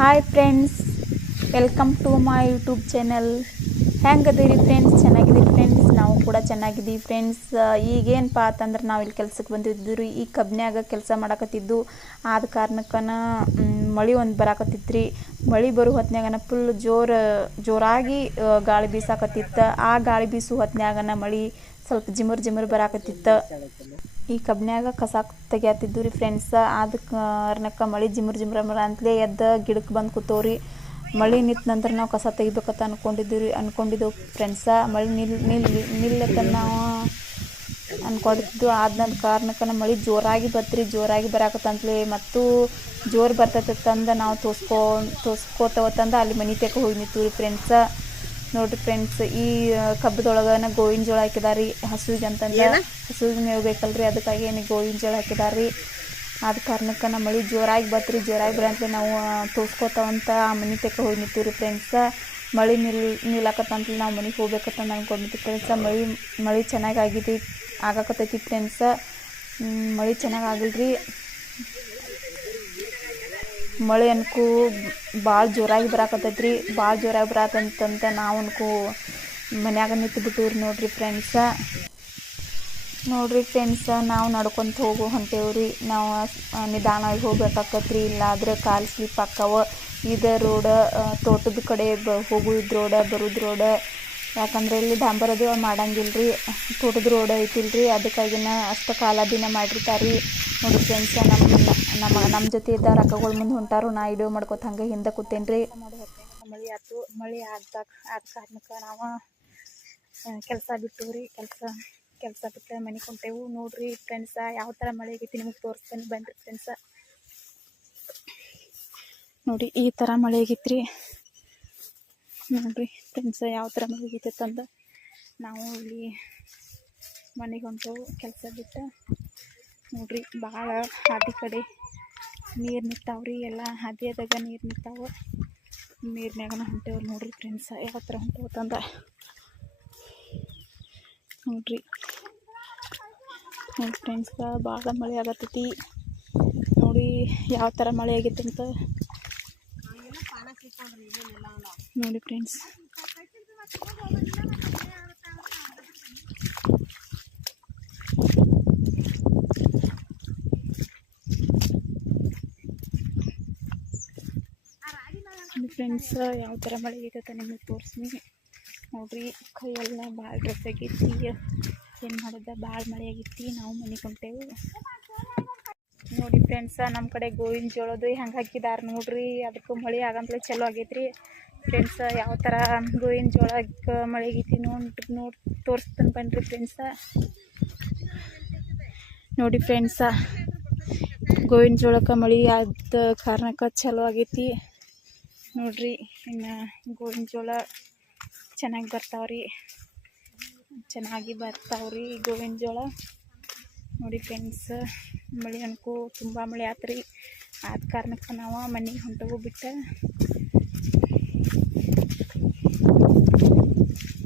Hi friends, welcome to my YouTube channel. ಹೆಂಗದೀರಿ friends? ಚೆನ್ನಾಗಿದ್ದೀರಿ friends? ನಾವು ಕೂಡ ಚೆನ್ನಾಗಿದ್ದೀವಿ ಫ್ರೆಂಡ್ಸ್. ಈಗೇನಪ್ಪ ಅಂತಂದ್ರೆ ನಾವು ಇಲ್ಲಿ ಕೆಲ್ಸಕ್ಕೆ ಬಂದಿದ್ದು ರೀ. ಈ ಕಬ್ನ್ಯಾಗ ಕೆಲಸ ಮಾಡಕತ್ತಿದ್ದು ಆದ ಕಾರಣಕ್ಕನ ಮಳೆ ಒಂದು ಬರಾಕತ್ತಿತ್ತು. ಮಳೆ ಬರೋ ಹೊತ್ನ್ಯಾಗನ ಫುಲ್ ಜೋರಾಗಿ ಗಾಳಿ ಬೀಸಾಕತ್ತಿತ್ತು. ಆ ಗಾಳಿ ಬೀಸು ಹೊತ್ನ್ಯಾಗನ ಮಳೆ ಸ್ವಲ್ಪ ಜಿಮರ್ ಬರಾಕತ್ತಿತ್ತು. ಈ ಕಬ್ನ್ಯಾಗ ಕಸ ತೆಗಿಯತ್ತಿದ್ದು ರೀ ಫ್ರೆಂಡ್ಸ್. ಆದ ಕಾರಣಕ್ಕೆ ಮಳೆ ಜಿಮರ್ ಅಂತಲೇ ಎದ್ದು ಗಿಡಕ್ಕೆ ಬಂದು ಕೂತವ್ರಿ. ಮಳೆ ನಿಂತ ನಂತರ ನಾವು ಕಸ ತೆಗಿಬೇಕಂತ ಅನ್ಕೊಂಡಿದ್ದೆವು ಫ್ರೆಂಡ್ಸ. ಮಳೆ ನಿಲ್ಲತ್ತ ನಾವು ಅನ್ಕೊಂಡಿದ್ದು. ಆದ ಕಾರಣಕ್ಕೆ ಮಳೆ ಜೋರಾಗಿ ಬರಾಕತ್ತಂತಲೇ ಮತ್ತು ಜೋರು ಬರ್ತೈತಂದು ನಾವು ತೋರ್ಸ್ಕೋತವತ್ತಂದು ಅಲ್ಲಿ ಮನೆ ತಕ ಹೋಗಿ ನಿಂತೀವಿ ರೀ ಫ್ರೆಂಡ್ಸ. ನೋಡಿರಿ ಫ್ರೆಂಡ್ಸ್, ಈ ಕಬ್ಬದೊಳಗನ ಗೋವಿನ ಜೋಳ ಹಾಕಿದಾರಿ ಹಸುವಿಗೆ ಅಂತಂದು. ಹಸುವಿಗೆ ಮೇವು ಬೇಕಲ್ರಿ, ಅದಕ್ಕಾಗಿ ಗೋವಿನ ಜೋಳ ಹಾಕಿದಾರಿ. ಆದ ಕಾರಣಕ್ಕೆ ನಮ್ಮ ಮಳೆ ಜೋರಾಗಿ ಬರಂತಲೇ ನಾವು ತೋರ್ಸ್ಕೋತಾವಂತ ಆ ಮನೆ ತಕ ಹೋಗಿ ನಿಂತೀವಿ ರೀ ಫ್ರೆಂಡ್ಸ. ಮಳೆ ನಿಲ್ಲಕತ್ತಂತಲೇ ನಾವು ಮನೆಗೆ ಹೋಗ್ಬೇಕಂತ ಅಂದ್ಕೊಂಡಿದ್ವಿ ಫ್ರೆಂಡ್ಸ. ಮಳೆ ಚೆನ್ನಾಗಿ ಆಗಾಕತ್ತೈತಿ ಫ್ರೆಂಡ್ಸ. ಮಳೆ ಚೆನ್ನಾಗಿ ಆಗಿಲ್ರಿ. ಮಳೆ ಅನ್ಕು ಭಾಳ ಜೋರಾಗಿ ಬರಾಕತ್ತೈತ್ರಿ. ಭಾಳ ಜೋರಾಗಿ ಬರಾಕಂತಂತ ನಾವು ಮನ್ಯಾಗ ನಿಂತು ಬಿಟ್ಟಿವ್ರಿ. ನೋಡ್ರಿ ಫ್ರೆಂಡ್ಸ, ನಾವು ನಡ್ಕೊತ ಹೊಂಟೇವ್ರಿ. ನಾವು ನಿಧಾನವಾಗಿ ಹೋಗ್ಬೇಕಾಕತ್ರಿ, ಇಲ್ಲಾದ್ರೆ ಕಾಲು ಸ್ಲಿಪ್ ಆಕ್ಕಾವ. ಇದು ರೋಡ್ ತೋಟದ ಕಡೆ ಹೋಗುವುದು ರೋಡ್, ಬರೋದು ರೋಡ್. ಯಾಕಂದ್ರೆ ಇಲ್ಲಿ ಡಾಂಬರದು ಮಾಡಂಗಿಲ್ರಿ, ತೋಟದ ರೋಡ್ ಐತಿಲ್ರಿ. ಅದಕ್ಕಾಗಿನ ಅಷ್ಟು ಕಾಲಾದಿನ ಮಾಡಿರ್ತಾರ್ರಿ. ನೋಡಿ ಫ್ರೆಂಡ್ಸ, ನಮ್ಮ ಜೊತೆ ಇದ್ದ ಅಕ್ಕಗಳ ಮುಂದೆ ಹೊಂಟಾರು. ನಾ ವಿಡಿಯೋ ಮಾಡ್ಕೊತ ಹಂಗೆ ಹಿಂದೆ ಕೂತೇನ್ರಿ. ಮಳೆ ಆದ ಕಾರಣಕ್ಕೆ ನಾವು ಕೆಲಸ ಬಿಟ್ಟಿವ್ರಿ. ಕೆಲಸ ಬಿಟ್ಟು ಮನೆಗೆ ಹೊಂಟೇವು. ನೋಡ್ರಿ ಫ್ರೆಂಡ್ಸ, ಯಾವ ಥರ ಮಳೆ ಆಗೈತಿ ನಿಮಗೆ ತೋರಿಸ್ತೇನೆ ಬನ್ರಿ ಫ್ರೆಂಡ್ಸ. ನೋಡಿ, ಈ ಥರ ಮಳೆ ಆಗೈತ್ರಿ. ನೋಡ್ರಿ ಫ್ರೆಂಡ್ಸ, ಯಾವ ಥರ ಮಳೆ ಆಗೈತೆ ತಂದು ನಾವು ಇಲ್ಲಿ ಮನೆಗೆ ಹೊಂಟೇವು ಕೆಲಸ ಬಿಟ್ಟು. ನೋಡ್ರಿ, ಭಾಳ ಹಾದಿ ಕಡೆ ನೀರು ನಿಂತಾವ್ರಿ. ಎಲ್ಲ ಹಾದಿಯಾದಾಗ ನೀರು ನಿಂತಾವ. ನೀರಿನಾಗನ ಹೊಂಟೇವ್ರಿ. ನೋಡ್ರಿ ಫ್ರೆಂಡ್ಸ, ಯಾವ ಥರ ಹೊಂಟೇವು ತಂದ ನೋಡ್ರಿ ಫ್ರೆಂಡ್ಸ. ಭಾಳ ಮಳೆ ಆಗತ್ತೈತಿ. ನೋಡಿ ಯಾವ ಥರ ಮಳೆ ಆಗೈತೆ ಅಂತ ನೋಡಿ ಫ್ರೆಂಡ್ಸ್. ಫ್ರೆಂಡ್ಸ್, ಯಾವ ಥರ ಮಳೆ ಆಗೈತೆ ನಿಮಗೆ ತೋರಿಸ್ತೀನಿ. ನೋಡ್ರಿ, ಕೈಯೆಲ್ಲ ಭಾಳ ಡ್ರೆಸ್ ಆಗೈತಿ. ಏನು ಮಾಡೋದ, ಭಾಳ ಮಳೆ ಆಗೈತಿ. ನಾವು ಮನೆಗೆ ಹೊಂಟೇವು. ನೋಡಿ ಫ್ರೆಂಡ್ಸ, ನಮ್ಮ ಕಡೆ ಗೋವಿನ ಜೋಳದು ಹೆಂಗೆ ಹಾಕಿದಾರೆ ನೋಡ್ರಿ. ಅದಕ್ಕೂ ಮಳೆ ಆಗಂತಲೇ ಚಲೋ ಆಗೈತ್ರಿ ಫ್ರೆಂಡ್ಸ. ಯಾವ ಥರ ಗೋವಿನ ಜೋಳಕ್ಕೆ ಮಳೆ ಆಗೈತಿ ನೋಡಿ ತೋರಿಸ್ತಾನೆ ಬನ್ರಿ ಫ್ರೆಂಡ್ಸ. ನೋಡಿ ಫ್ರೆಂಡ್ಸ, ಗೋವಿನ ಜೋಳಕ್ಕೆ ಮಳೆ ಆದ ಕಾರಣಕ್ಕೆ ಚಲೋ ಆಗೈತಿ. ನೋಡ್ರಿ, ಇನ್ನು ಗೋವಿನ ಜೋಳ ಚೆನ್ನಾಗಿ ಬರ್ತಾವ್ರಿ ಗೋವಿನ ಜೋಳ. ನೋಡಿ ಫ್ರೆಂಡ್ಸ್, ಮಳೆ ಅನ್ಕು ತುಂಬ ಮಳೆ ಆತ್ರಿ. ಆದ ಕಾರಣಕ್ಕೆ ನಾವು ಮನೆಗೆ ಹೊಂಟವು ಬಿಟ್ಟು.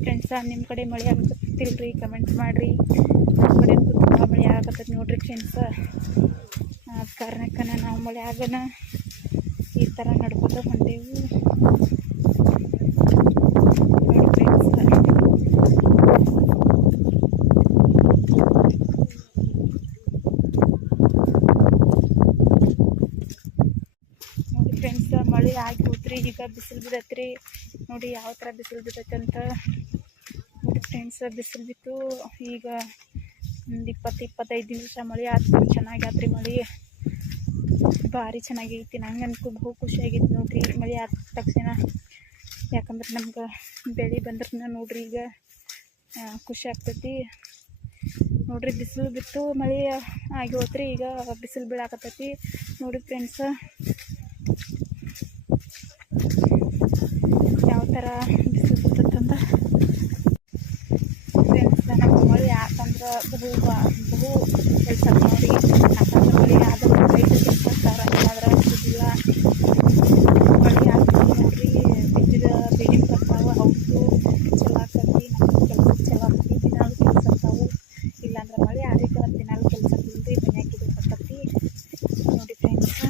ಫ್ರೆಂಡ್ಸ, ನಿಮ್ಮ ಕಡೆ ಮಳೆ ಆಗತ್ತಿಲ್ರಿ? ಕಮೆಂಟ್ ಮಾಡಿರಿ. ನಮ್ಮ ಕಡೆ ಅಂತೂ ತುಂಬ ಮಳೆ ಆಗತ್ತೈತಿ ನೋಡ್ರಿ ಫ್ರೆಂಡ್ಸ. ಆದ ಕಾರಣಕ್ಕೆ ನಾವು ಮಳೆ ಆಗೋಣ ಈ ಥರ ನಡ್ಕೊತ ಹೊಂಟೇವು. ನೋಡಿ ಫ್ರೆಂಡ್ಸ್, ಮಳೆ ಆಗಿ ಹೋದ್ರಿ. ಈಗ ಬಿಸಿಲು ಬಿದ್ದತ್ರಿ. ನೋಡಿ ಯಾವ ಥರ ಬಿಸಿಲು ಬಿದ್ದೈತೆ ಅಂತ. ನೋಡಿ ಫ್ರೆಂಡ್ಸ್, ಬಿಸಿಲು ಬಿತ್ತು. ಈಗ ಒಂದು 20-25 ನಿಮಿಷ ಮಳೆ ಆಯ್ತು. ಚೆನ್ನಾಗಿ ಆತ್ರಿ ಮಳೆ, ಭಾರಿ ಚೆನ್ನಾಗೈತಿ. ನಂಗೆ ಅನ್ಕೊ ಬಹು ಖುಷಿ ಆಗೈತಿ ನೋಡ್ರಿ ಮಳೆ ಆದ ತಕ್ಷಣ. ಯಾಕಂದ್ರೆ ನಮ್ಗೆ ಬೆಳೆ ಬಂದ್ರೆ ನೋಡ್ರಿ ಈಗ ಖುಷಿ ಆಗ್ತೈತಿ. ನೋಡ್ರಿ, ಬಿಸಿಲು ಬಿತ್ತು, ಮಳೆ ಆಗಿ ಹೋತ್ರಿ. ಈಗ ಬಿಸಿಲು ಬೀಳಾಕತ್ತೈತಿ ನೋಡಿ ಫ್ರೆಂಡ್ಸ. ಯಾವ ಥರ ಬಿಸಿಲು ಬಿತ್ತಂದ್ರೆ ಫ್ರೆಂಡ್ಸ್, ನಮ್ಮ ಮಳೆ ಯಾಕಂದ್ರೆ ಬಹು ಕೆಲಸ ನೋಡಿ. ಯಾಕಂದ್ರೆ ಮಳೆ ಆದ್ರೆ ರೈತ ಕೆಲಸ ಏನಾದ್ರೆ ಸಿಗೋದಿಲ್ಲ. ಮಳೆ ಆಗ್ತದೆ ನೋಡ್ರಿ, ಬಿದ್ದಿದ ಬೆಳೆ ಬರ್ತಾವೆ. ಅವ್ರು ಚಲೋ ಆಗ್ತೈತಿ, ನಮ್ಮ ಕೆಲಸ ಚಲೋ ಆಗ್ತೈತಿ. ದಿನಾಲು ಕೆಲಸ ಆಗ್ತಾವೆ. ಇಲ್ಲಾಂದ್ರೆ ಮಳೆ ಆದ್ರೆ ದಿನಾಲು ಕೆಲಸ ಬಿಡ್ರಿ, ಮನೆ ಹಾಕಿದ್ದು ಬರ್ತೈತಿ. ನೋಡಿ ಫ್ರೆಂಡ್ಸ,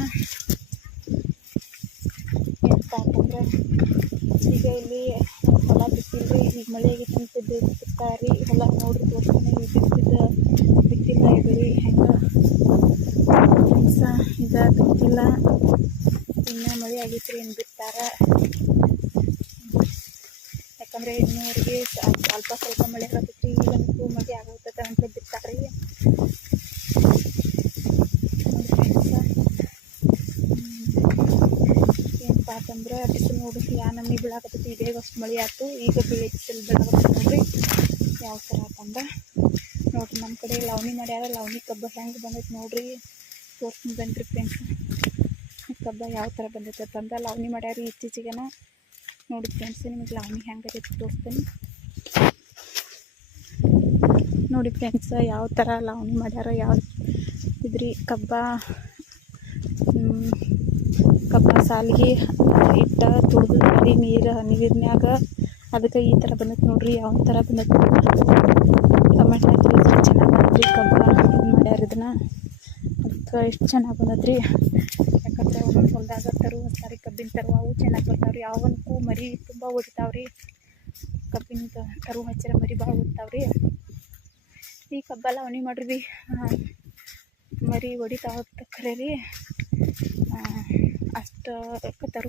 ಈಗ ಇಲ್ಲಿ ಹೊಲ ಬಿತ್ತಿಲ್ರಿ, ಈಗ ಮಳೆ ಆಗೈತೆ ಅಂತ ಬಿತ್ತಾರಿ. ಹೊಲ ನೋಡ್ರಿ ತೋರಿಸ್ತಾನೆ, ಬಿತ್ತಿಲ್ಲ ಇದ್ರಿ ಹೆಂಗೆ ಫ್ರೆಂಡ್ಸ. ಈಗ ಬಿತ್ತಿಲ್ಲ, ಇನ್ನು ಮಳೆ ಆಗೈತ್ರಿ ಇನ್ನು ಬಿತ್ತಾರ. ಯಾಕಂದರೆ ಇನ್ನೂರಿಗೆ ಅಲ್ಪ ಸ್ವಲ್ಪ ಮಳೆ ಆಗತ್ತೈತಿ. ಈಗಂತೂ ಮಳೆ ಆಗೋಗ್ತದೆ ಅಂತ ಬಿತ್ತಾರಿ. ಏನಪ್ಪ ಅಂತಂದ್ರೆ ಬಿಸಿಲು ನೋಡ್ರಿ ಯಾ ನಮ್ಗೆ ಬೀಳಾಕತ್ತೈತಿ. ಇದೇ ಅಷ್ಟು ಮಳೆ ಆಯ್ತು, ಈಗ ಬಿಸಿಲು ಬೀಳಾಕತ್ತೈತಿ ನೋಡ್ರಿ. ಯಾವ ಥರ ಅಂತಂದ್ರೆ ನೋಡ್ರಿ ನಮ್ಮ ಕಡೆ ಲವಣಿ ಮಾಡ್ಯಾರ. ಲವಣಿ ಕಬ್ಬ ಹೆಂಗೆ ಬಂದೈತೆ ನೋಡ್ರಿ, ತೋರಿಸ್ತೀನಿ ಬನ್ರಿ ಫ್ರೆಂಡ್ಸ್. ಕಬ್ಬ ಯಾವ ಥರ ಬಂದೈತೆ ಅಂತಂದ್ರೆ ಲವಣಿ ಮಾಡ್ಯಾರ ಇತ್ತೀಚೆಗೆನ. ನೋಡಿ ಫ್ರೆಂಡ್ಸ್, ನಿಮಗೆ ಲವಣಿ ಹೆಂಗೆ ಆಗೈತೆ ತೋರಿಸ್ತೀನಿ ನೋಡಿ ಫ್ರೆಂಡ್ಸ್. ಯಾವ ಥರ ಲವಣಿ ಮಾಡ್ಯಾರ, ಯಾವ ಇದ್ರಿ ಕಬ್ಬ ಸಾಲಿಗೆ ಇಟ್ಟ ತುಳಿದು ನೀರಿನ್ಯಾಗ ಅದಕ್ಕೆ ಈ ಥರ ಬಂದೈತೆ ನೋಡ್ರಿ. ಯಾವ ಥರ ಬಂದೈತೆ ಟೊಮೆಟೊ ಐತ್ರಿ, ಚೆನ್ನಾಗಿ ಬಂದ್ರಿ. ಕಬ್ಬ ಏನು ಮಾಡ್ಯಾರ ಇದನ್ನು, ಅದಕ್ಕೆ ಎಷ್ಟು ಚೆನ್ನಾಗಿ ಬಂದದ್ರಿ. ಯಾಕಂದ್ರೆ ಒಂದೊಂದು ಹೊಲದಾಗ ಸಾರಿ ಕಬ್ಬಿನ ತರು ಅವು ಚೆನ್ನಾಗಿ ಬರ್ತಾವ್ರಿ. ಯಾವನ್ಕೂ ಮರಿ ತುಂಬ ಹೊಡಿತಾವ್ರಿ. ಕಬ್ಬಿನ ತರು ಹಚ್ಚಿರ ಮರಿ ಭಾಳ ಹೊಡಿತಾವ್ರಿ. ಈ ಕಬ್ಬ ಲವಣಿ ಮಾಡ್ರಿ ಮರಿ ಹೊಡಿತಾವ ಖರೆ ರೀ. ಅಷ್ಟು ತರು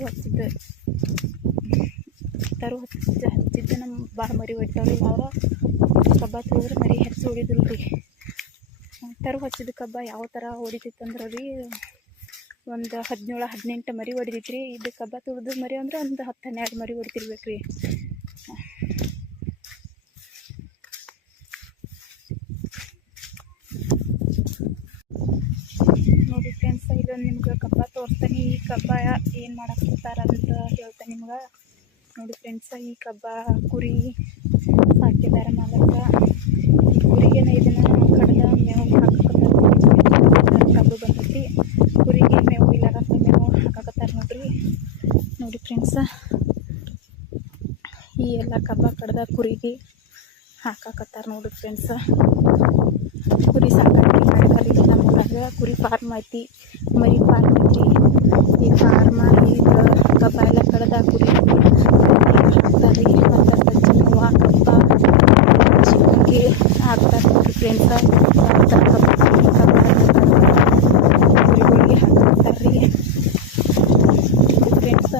ಹಚ್ಚಿದ್ದು ನಮ್ಮ ಭಾಳ ಮರಿ ಹೊಡಿತಾವ್ರಿ. ಅವ್ರ ಕಬ್ಬ ತುಳಿದ್ರೆ ಮರಿ ಹೆಚ್ಚು ಹೊಡಿದಿಲ್ಲ ರೀ. ತರು ಹಚ್ಚಿದ ಕಬ್ಬ ಯಾವ ಥರ ಹೊಡಿತೈತಂದ್ರೆ ರೀ, ಒಂದು 17-18 ಮರಿ ಹೊಡಿತೈತ್ರಿ. ಇದು ಕಬ್ಬ ತುಳಿದು ಮರಿ ಅಂದ್ರೆ ಒಂದು 10-12 ಮರಿ ಹೊಡಿತಿರ್ಬೇಕು ರೀ. ನೋಡಿ ಫ್ರೆಂಡ್ಸ್, ಇದೊಂದು ನಿಮ್ಗೆ ಕಬ್ಬ ತೋರಿಸ್ತೀನಿ. ಈ ಕಬ್ಬ ಏನು ಮಾಡಕ್ತಾರ ಅಂತ ಹೇಳ್ತೇನೆ ನಿಮ್ಗೆ. ನೋಡಿ ಫ್ರೆಂಡ್ಸ್, ಈ ಕಬ್ಬ ಕುರಿ ಸಾಕಿದಾರ ಮಾಲಕ. ಕುರಿಗೇನ ಇದನ್ನು ಕಡ್ದ ಮೇವು ಹಾಕಕತ್ತಾರ. ಕಬ್ಬು ಬಂದೈತಿ, ಕುರಿಗೆ ಮೇವು ಇಲ್ಲಾರ ಮೇವು ಹಾಕಕತ್ತಾರ ನೋಡಿ ಫ್ರೆಂಡ್ಸ. ಈ ಎಲ್ಲ ಕಬ್ಬ ಕಡ್ದ ಕುರಿಗೆ ಹಾಕಕತ್ತಾರ ನೋಡಿ ಫ್ರೆಂಡ್ಸ. ಕುರಿ ಸಾಕಾಣಿಕೆ ಮಾಡಿದಾರೆ ಇಲ್ಲಿ ನಮ್ಮ ಊರಾಗ. ಕುರಿ ಫಾರ್ಮ್ ಐತಿ, ಮರಿ ಫಾರ್ಮ್ ಐತಿ. ಈ ಫಾರ್ಮ ಈಗ ಕಬ್ಬ ಎಲ್ಲ ಕಡ್ದ ಕುರಿ ಹಾಕ್ತಾರೆ. ಮತ್ತು ಸಜ್ಜಿ ಹೂವು ಕಬ್ಬ ಶಿಕ್ಕಿಗೆ ಹಾಕ್ತಾರೆ ನೋಡಿ ಫ್ರೆಂಡ್ಸ. ಕುರಿಗಳಿಗೆ ಹಾಕ್ತಾರೆ ರೀ ಫ್ರೆಂಡ್ಸ.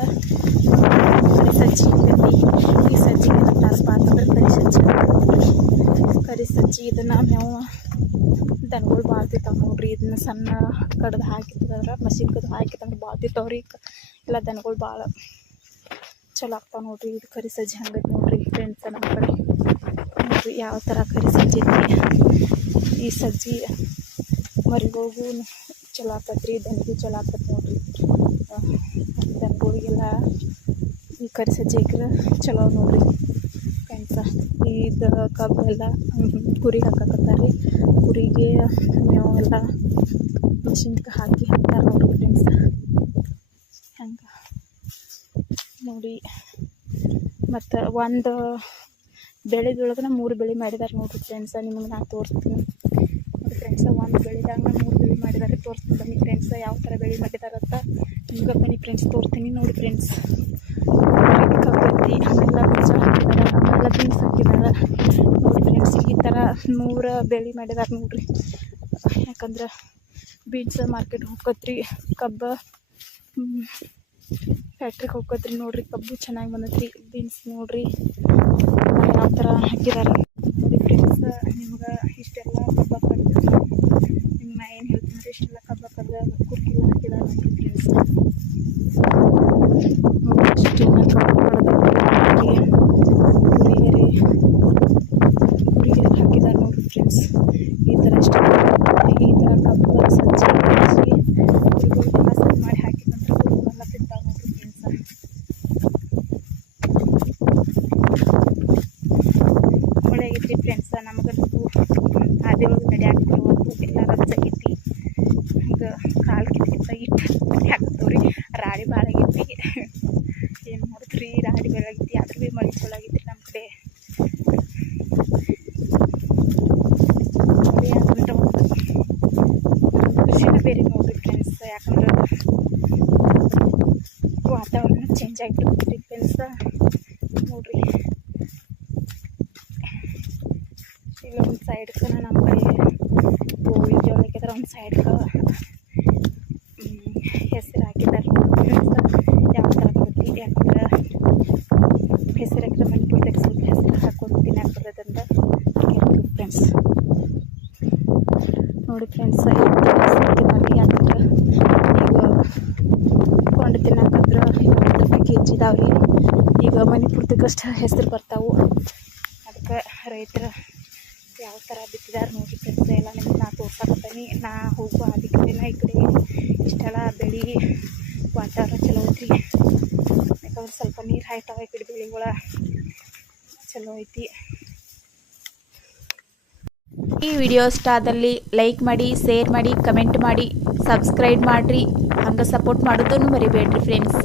ಕರಿ ಸಜ್ಜಿ ಇರ್ತೈತಿ. ಈ ಸಜ್ಜಿಗೆ ಏನಪ್ಪ ಅಂತಂದ್ರೆ ಕರಿ ಸಜ್ಜಿ ಇದನ್ನು ನಾವು ದನಗಳು ಬಾಳ್ತಿರ್ತಾವೆ ನೋಡ್ರಿ. ಇದನ್ನ ಸಣ್ಣ ಕಡ್ದು ಹಾಕಿದ್ರೆ ಮಷಿನ್ ಕಡ್ದು ಹಾಕಿದಂದ್ರೆ ಬಾಳ್ತಿರ್ತಾವ್ರಿ. ಎಲ್ಲ ದನಗಳು ಭಾಳ ಚಲೋ ಆಗ್ತಾವೆ ನೋಡ್ರಿ. ಇದು ಕರಿ ಸಜ್ಜಿ ಹಂಗೈತೆ ನೋಡ್ರಿ ಫ್ರೆಂಡ್ಸ್. ನಮ್ಮ ಕಡೆ ನೋಡ್ರಿ ಯಾವ ಥರ ಕರಿ ಸಜ್ಜಿ ಐತಿ. ಈ ಸಜ್ಜಿ ಮರಿಗಳಿಗೂ ಚಲೋ ಆಗ್ತೈತ್ರಿ, ದನಗೂ ಚಲೋ ಆಗ್ತೈತೆ ನೋಡ್ರಿ. ದನಗಳಿಗೆಲ್ಲ ಈ ಕರಿ ಸಜ್ಜಿ ಹಾಕಿದ್ರೆ ಚಲೋ ನೋಡ್ರಿ ಫ್ರೆಂಡ್ಸ. ಇದು ಕಬ್ಬೆಲ್ಲ ಕುರಿಗೆ ಹಾಕಕತ್ತಾರೆ. ಕುರಿಗೆ ಮೇವು ಎಲ್ಲ ಮಿಷಿನ್ಗೆ ಹಾಕಿ ಹಾಕ್ತಾರೆ ನೋಡ್ರಿ ಫ್ರೆಂಡ್ಸ್. ಹಂಗೆ ನೋಡಿ. ಮತ್ತು ಒಂದು ಬೆಳೆದೊಳಗೆ 3 ಬೆಳೆ ಮಾಡಿದ್ದಾರೆ ನೋಡ್ರಿ ಫ್ರೆಂಡ್ಸ. ನಿಮಗೆ ನಾನು ತೋರಿಸ್ತೀನಿ ನೋಡಿ ಫ್ರೆಂಡ್ಸ. ಒಂದು ಬೆಳೆದಾಗ 3 ಬೆಳೆ ಮಾಡಿದ್ದಾರೆ. ತೋರಿಸ್ತೀನಿ ಬನ್ನಿ ಫ್ರೆಂಡ್ಸ, ಯಾವ ಥರ ಬೆಳೆ ಮಾಡಿದಾರಂತ ನಿಮ್ಗೆ ಬನ್ನಿ ಫ್ರೆಂಡ್ಸ್ ತೋರಿಸ್ತೀನಿ ನೋಡಿ ಫ್ರೆಂಡ್ಸ್. ಕಬ್ಬತ್ತಿ ಆಮೇಲೆ ಬೀಜ ಹಾಕಿದ್ದಾರೆ, ಆಮೇಲೆ ಬೀನ್ಸ್ ಹಾಕಿದ್ದಾರೆ ನೋಡಿ ಫ್ರೆಂಡ್ಸ್. ಈ ಥರ 3 ಬೆಳೆ ಮಾಡಿದ್ದಾರೆ ನೋಡ್ರಿ. ಯಾಕಂದ್ರೆ ಬೀನ್ಸ್ ಮಾರ್ಕೆಟ್ಗೆ ಹೋಗತ್ರಿ, ಕಬ್ಬ ಫ್ಯಾಕ್ಟ್ರಿಗೆ ಹೋಗತ್ರಿ ನೋಡ್ರಿ. ಕಬ್ಬು ಚೆನ್ನಾಗಿ ಬಂದೈತ್ರಿ. ಬೀನ್ಸ್ ನೋಡ್ರಿ ಯಾವ ಥರ ಹಾಕಿದ್ದಾರೆ ನೋಡಿ ಫ್ರೆಂಡ್ಸ್. ನಿಮ್ಗೆ ಇಷ್ಟೆಲ್ಲ ಕಬ್ಬ ಕಡ್ದು ನಿಮ್ಗೆ ನಾ ಏನು ಹೇಳ್ತೀನಿ ಅಂದರೆ ಇಷ್ಟೆಲ್ಲ ಕಬ್ಬ ಕಡ್ದು ಕುರ್ಕಿಲ್ಲ ಹಾಕಿದ್ದಾರೆ ನೋಡ್ರಿ ಫ್ರೆಂಡ್ಸ್. ನೋಡಿ ಇಷ್ಟೆಲ್ಲ ಕಬ್ಬ ಕಡ್ದು ಕುರಿಗೆರೆ ಹಾಕಿದ್ದಾರೆ ನೋಡ್ರಿ ಫ್ರೆಂಡ್ಸ್. ಈ ಥರ ಇಷ್ಟ ಈ ಥರ ಕಬ್ಬು ಸಜ್ಜಿ ಕುರಿಗಳಿಗೆಲ್ಲ ಸರಿ ಮಾಡಿ ಹಾಕಿದಂದ್ರೆ ಕುರಿಗಳೆಲ್ಲ ತಿಂತಾವೆ ನೋಡ್ರಿ ಫ್ರೆಂಡ್ಸ್. ಮಳೆ ಆಗೈತ್ರಿ ಫ್ರೆಂಡ್ಸ. ನಮಗಂತೂ ಹಾದಿ ಒಳಗೆ ನಡಿ ಆಗ್ತಿರೋ ಒಂದು ಎಲ್ಲ ರಜ್ಜಾಗೈತಿ. ಹಿಂಗೆ ಕಾಲ ವಾತಾವರಣ ಚೇಂಜ್ ಆಗಿಬಿಡ್ತೈತಿ ಫ್ರೆಂಡ್ಸ್. ನೋಡ್ರಿ ಇಲ್ಲೊಂದು ಸೈಡ್ಗೆ ನಮ್ಮ ಕಡೆ ಗೋವಿನ ಜೋಳ ಹಾಕಿದ್ರೆ ಒಂದು ಸೈಡ್ಗೆ ಹೆಸರು ಹಾಕಿದ್ದಾರೆ ಫ್ರೆಂಡ್ಸ್. ಯಾವ ಥರ ಬರುತ್ತೆ ಯಾಕಂದ್ರೆ ಹೆಸರು ಹಾಕಿದ್ರೆ ಮಣಿಪುರದಾಗ ಸ್ವಲ್ಪ ಹೆಸರು ಹಾಕೊಂಡು ತಿನ್ನಕ್ಕೆ ಬರ್ತದಂತ ಹಾಕಿರ್ತೀವಿ ಫ್ರೆಂಡ್ಸ್. ನೋಡಿ ಫ್ರೆಂಡ್ಸ್ ಸಿಗ್ತೀವಿ ಯಾಕಂದ್ರೆ ಈಗ ಕೊಂಡು ತಿನ್ನಕ್ಕಾದ್ರೆ 50 ರೂಪಾಯಿ ಕೆಜಿ ಇದಾವೆ. ಈಗ ಮಣಿಪುರದಾಗಷ್ಟು ಹೆಸರು ಬರ್ತಾವೆ. ಅದಕ್ಕೆ ರೈತರು ಯಾವ ಥರ ಬಿತ್ತಿದಾರೆ ನೋಡಿ ಫ್ರೆಂಡ್ಸ್ ಎಲ್ಲ ನಿಮ್ಗೆ ನಾ ತೋರ್ಸಕತ್ತೀನಿ. ನಾ ಹೋಗುವ ಅದಕ್ಕೆ ಈ ಕಡೆ ಇಷ್ಟೆಲ್ಲ ಬೆಳೆ ವಾತಾವರಣ ಚಲೋ ಐತಿ. ಯಾಕಂದ್ರೆ ಸ್ವಲ್ಪ ನೀರು ಹಾಯ್ತಾವೆ ಈ ಕಡೆ ಬೆಳೆಗಳ ಚಲೋ ಐತಿ. ಈ ವಿಡಿಯೋ ಇಷ್ಟ ಆದಲ್ಲಿ ಲೈಕ್ ಮಾಡಿ, ಶೇರ್ ಮಾಡಿ, ಕಮೆಂಟ್ ಮಾಡಿ, ಸಬ್ಸ್ಕ್ರೈಬ್ ಮಾಡಿರಿ. ಹಂಗೆ ಸಪೋರ್ಟ್ ಮಾಡೋದನ್ನು ಮರಿಬೇಡ್ರಿ ಫ್ರೆಂಡ್ಸ್.